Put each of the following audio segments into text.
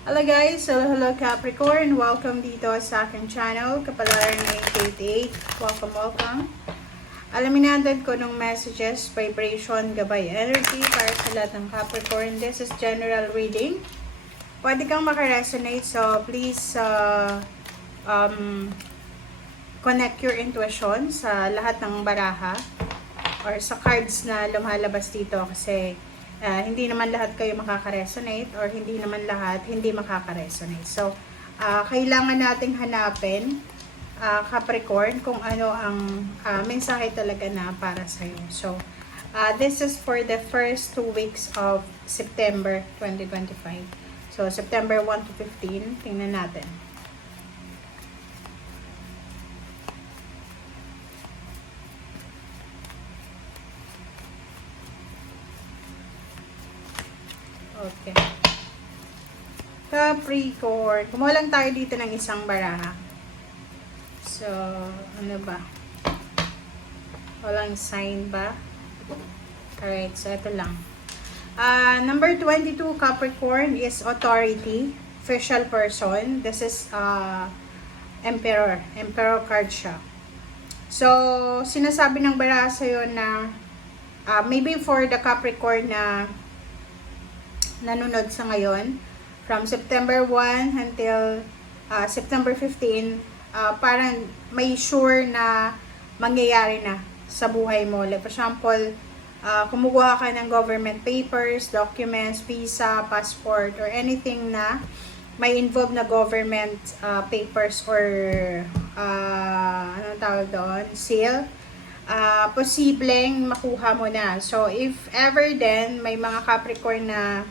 Hello guys! Hello Capricorn! Welcome dito sa aking channel, Kapalaran 888. Welcome! Alamin natin kung anong messages, vibration, gabay, energy para sa lahat ng Capricorn. This is general reading. Pwede kang makaresonate, so please connect your intuition sa lahat ng baraha or sa cards na lumalabas dito kasi hindi naman lahat kayo makaka-resonate or hindi naman lahat hindi makaka-resonate. So, kailangan nating hanapin, Capricorn, kung ano ang mensahe talaga na para sa'yo. So, this is for the first 2 weeks of September 2025. So, September 1 to 15, tingnan natin. Okay. Capricorn. Kumuha lang tayo dito ng isang baraha. So, ano ba? Walang sign ba? Alright, so ito lang. Number 22, Capricorn, is authority, official person. This is Emperor. Emperor card siya. So, sinasabi ng baraha sa'yo na maybe for the Capricorn na nanonood sa ngayon, from September 1 until September 15, parang may sure na mangyayari na sa buhay mo. Like, for example, kumukuha ka ng government papers, documents, visa, passport, or anything na may involve na government papers or anong tawag doon? Seal. Posibleng makuha mo na. So, if ever then, may mga Capricorn na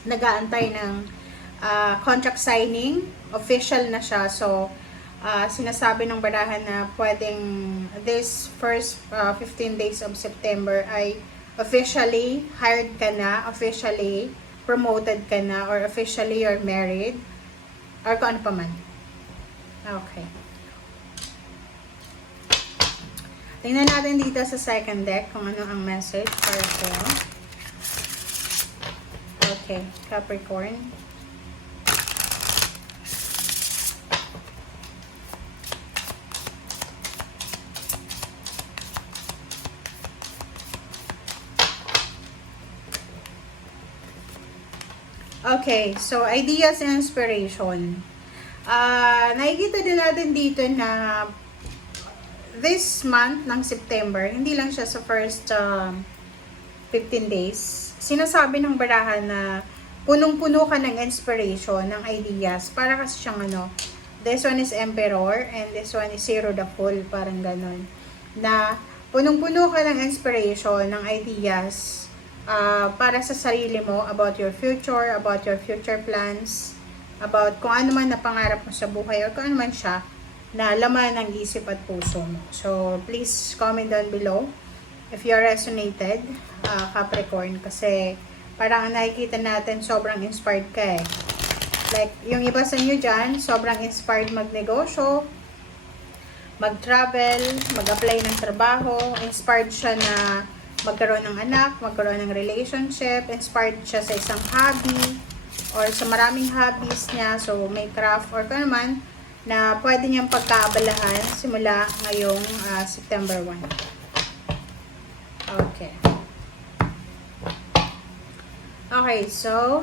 nag-aantay ng contract signing, official na siya. So, sinasabi ng barahan na pwedeng this first 15 days of September ay officially hired ka na, officially promoted ka na, or officially you're married, or kung ano pa man. Okay. Tingnan natin dito sa second deck kung ano ang message para sa'yo. Okay, Capricorn. Okay, so ideas and inspiration. Nakikita din natin dito na this month ng September, hindi lang siya sa first 15 days, sinasabi ng barahan na punong-puno ka ng inspiration, ng ideas, para kasi siyang this one is Emperor and this one is Zero the Fool, parang ganun, na punong-puno ka ng inspiration, ng ideas, para sa sarili mo, about your future plans, about kung ano man na pangarap mo sa buhay, or kung ano man siya na laman ng isip at puso mo. So, please comment down below if you resonated, Capricorn, kasi parang nakikita natin sobrang inspired ka eh. Like, yung iba sa inyo dyan, sobrang inspired magnegosyo, mag-travel, mag-apply ng trabaho, inspired siya na magkaroon ng anak, magkaroon ng relationship, inspired siya sa isang hobby, or sa maraming hobbies niya, so may craft, or kung naman, na pwede niyang pagkaabalahan simula ngayong September 1. Okay. Okay, so,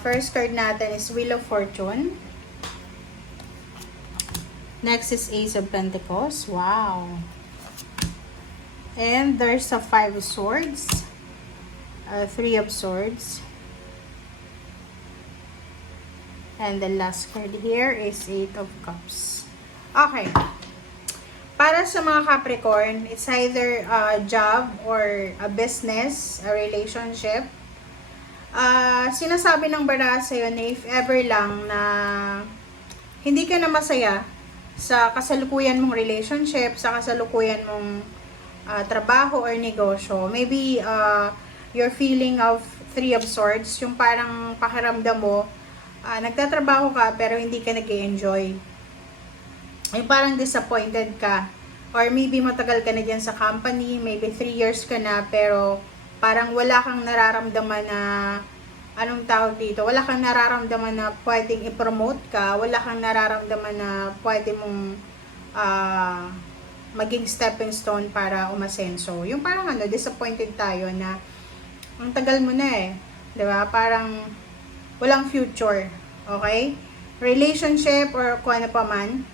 first card natin is Wheel of Fortune. Next is Ace of Pentacles. Wow. And there's a 5 of Swords. 3 of Swords. And the last card here is 8 of Cups. Okay. Para sa mga Capricorn, it's either a job or a business, a relationship. Sinasabi ng baraha sa'yo na if ever lang na hindi ka na masaya sa kasalukuyan mong relationship, sa kasalukuyan mong trabaho or negosyo, maybe your feeling of 3 of Swords, yung parang pakiramdam mo, nagtatrabaho ka pero hindi ka nag-enjoy. Ay parang disappointed ka, or maybe matagal ka na dyan sa company, maybe 3 years ka na, pero parang wala kang nararamdaman na anong tawag dito, wala kang nararamdaman na pwedeng i-promote ka, wala kang nararamdaman na pwede mong maging stepping stone para umasenso. Yung parang disappointed tayo na ang tagal mo na eh. 'Di ba? Parang walang future. Okay? Relationship or kung ano pa man,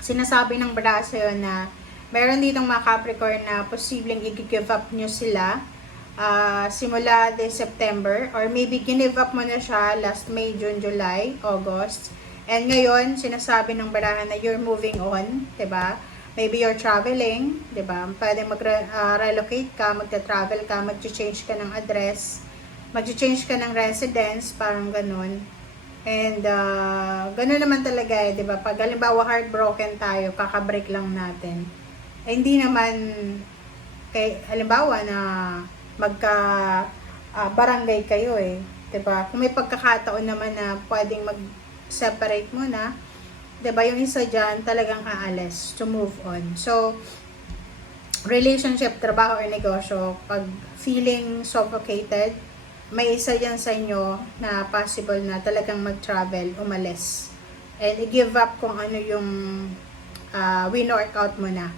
sinasabi ng baraha sa'yo na meron ditong mga Capricorn na posibleng i-give up nyo sila simula this September, or maybe give up mo na siya last May, June, July, August. And ngayon, sinasabi ng baraha na you're moving on, 'di ba? Maybe you're traveling, 'di ba? Pwedeng mag-relocate ka, magta-travel ka, mag-change ka ng address, mag-change ka ng residence, parang ganun. And ganun naman talaga eh, 'di ba? Pag halimbawa heartbroken tayo, kaka-break lang natin. Eh, hindi naman halimbawa na magka barangay kayo eh, 'di ba? Kung may pagkakataon naman na pwedeng mag-separate muna, 'di ba? Yung isa diyan talagang aalis to move on. So relationship, trabaho or negosyo, pag feeling suffocated, may isa yan sa inyo na possible na talagang mag-travel, umalis. And i-give up kung ano yung win-workout mo na.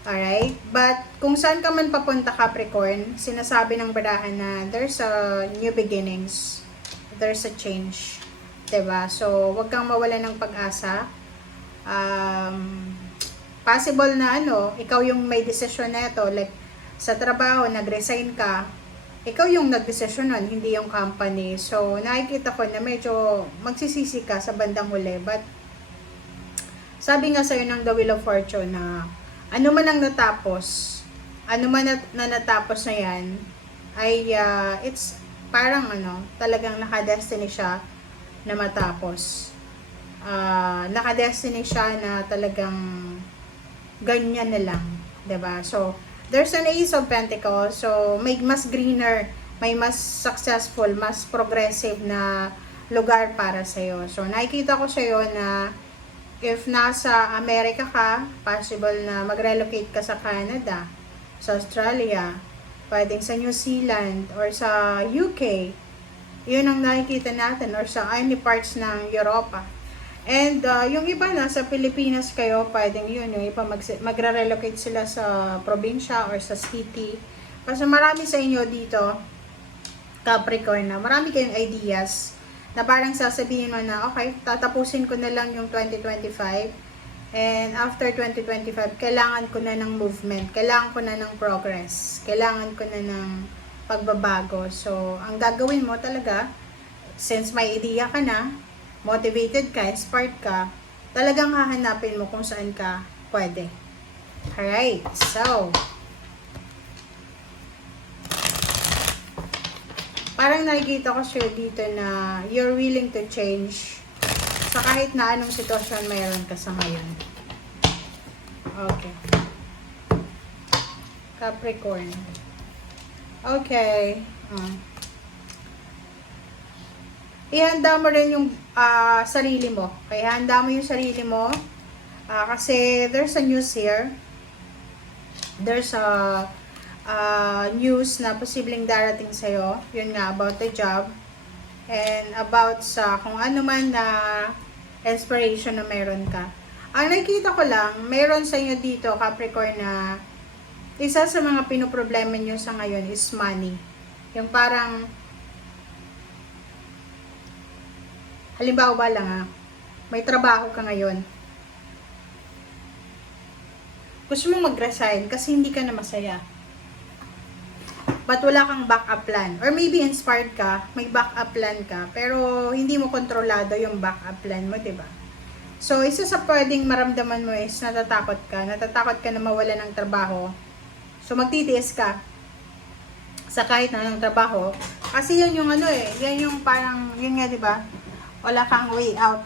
Alright? But kung saan ka man papunta, Capricorn, sinasabi ng barahan na there's a new beginnings. There's a change. 'Di ba? So, wag kang mawala ng pag-asa. Possible na ikaw yung may desisyon na ito. Like, sa trabaho, nag-resign ka, ikaw yung nagdesisyon nun, hindi yung company. So, nakikita ko na medyo magsisisi ka sa bandang huli. But, sabi nga sa'yo ng The Wheel of Fortune na ano man ang natapos, ano man na natapos na yan, ay it's parang talagang nakadestiny siya na matapos. Nakadestiny siya na talagang ganyan na lang. 'Di ba? So, there's an Ace of Pentacles. So, may mas greener, may mas successful, mas progressive na lugar para sa'yo. So, nakikita ko sa'yo na if nasa Amerika ka, possible na mag-relocate ka sa Canada, sa Australia, pwedeng sa New Zealand, or sa UK. Yun ang nakikita natin, or sa any parts ng Europa. And yung iba na sa Pilipinas kayo, pwedeng yun, yung iba magre-relocate sila sa probinsya or sa city. Kasi marami sa inyo dito, Capricorn, na marami kayong ideas na parang sasabihin mo na, okay, tatapusin ko na lang yung 2025. And after 2025, kailangan ko na ng movement, kailangan ko na ng progress, kailangan ko na ng pagbabago. So, ang gagawin mo talaga, since may idea ka na, motivated ka, inspired ka, talagang hahanapin mo kung saan ka pwede. Alright, so, parang nakikita ko siya dito na you're willing to change sa kahit na anong sitwasyon mayroon ka sa ngayon. Okay. Capricorn. Okay. Ihanda mo rin yung sarili mo. Kaya handa mo yung sarili mo. Kasi there's a news here. There's a news na posibleng darating sa'yo. Yun nga, about the job. And about sa kung ano man na inspiration na meron ka. Ang nakikita ko lang, meron sa inyo dito, Capricorn, na isa sa mga pinoproblema nyo sa ngayon is money. Yung parang halimbawa lang may trabaho ka ngayon. Gusto mo mag-resign kasi hindi ka na masaya. But wala kang backup plan. Or maybe inspired ka, may backup plan ka, pero hindi mo kontrolado yung backup plan mo, diba? So, isa sa pwedeng maramdaman mo is natatakot ka. Natatakot ka na mawala ng trabaho. So, magtitiis ka sa kahit na ng trabaho. Kasi yan yung yan yung parang, yun nga, diba? Wala kang way out.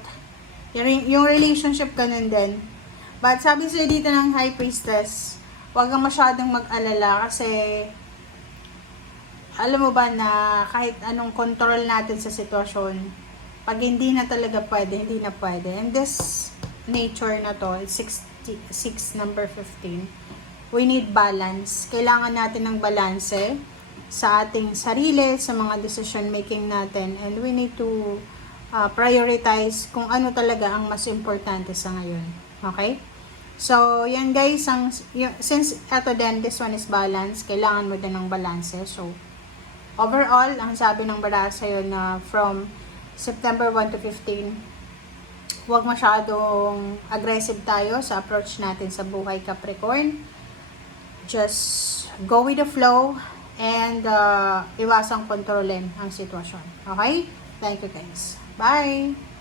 Yung relationship ganun din. But sabi sa'yo dito ng High Priestess, huwag kang masyadong mag-alala kasi alam mo ba na kahit anong control natin sa sitwasyon, pag hindi na talaga pwede, hindi na pwede. And this nature na to, 66 number 15, we need balance. Kailangan natin ng balanse. sa ating sarili, sa mga decision making natin, and we need to prioritize kung ano talaga ang mas importante sa ngayon. Okay? So, yan guys, since eto din, this one is balance, kailangan mo din ng balance. So, overall, ang sabi ng bara sa'yo na from September 1 to 15, huwag masyadong aggressive tayo sa approach natin sa buhay, Capricorn. Just go with the flow and iwasang kontrolin ang sitwasyon. Okay? Thank you guys. Bye!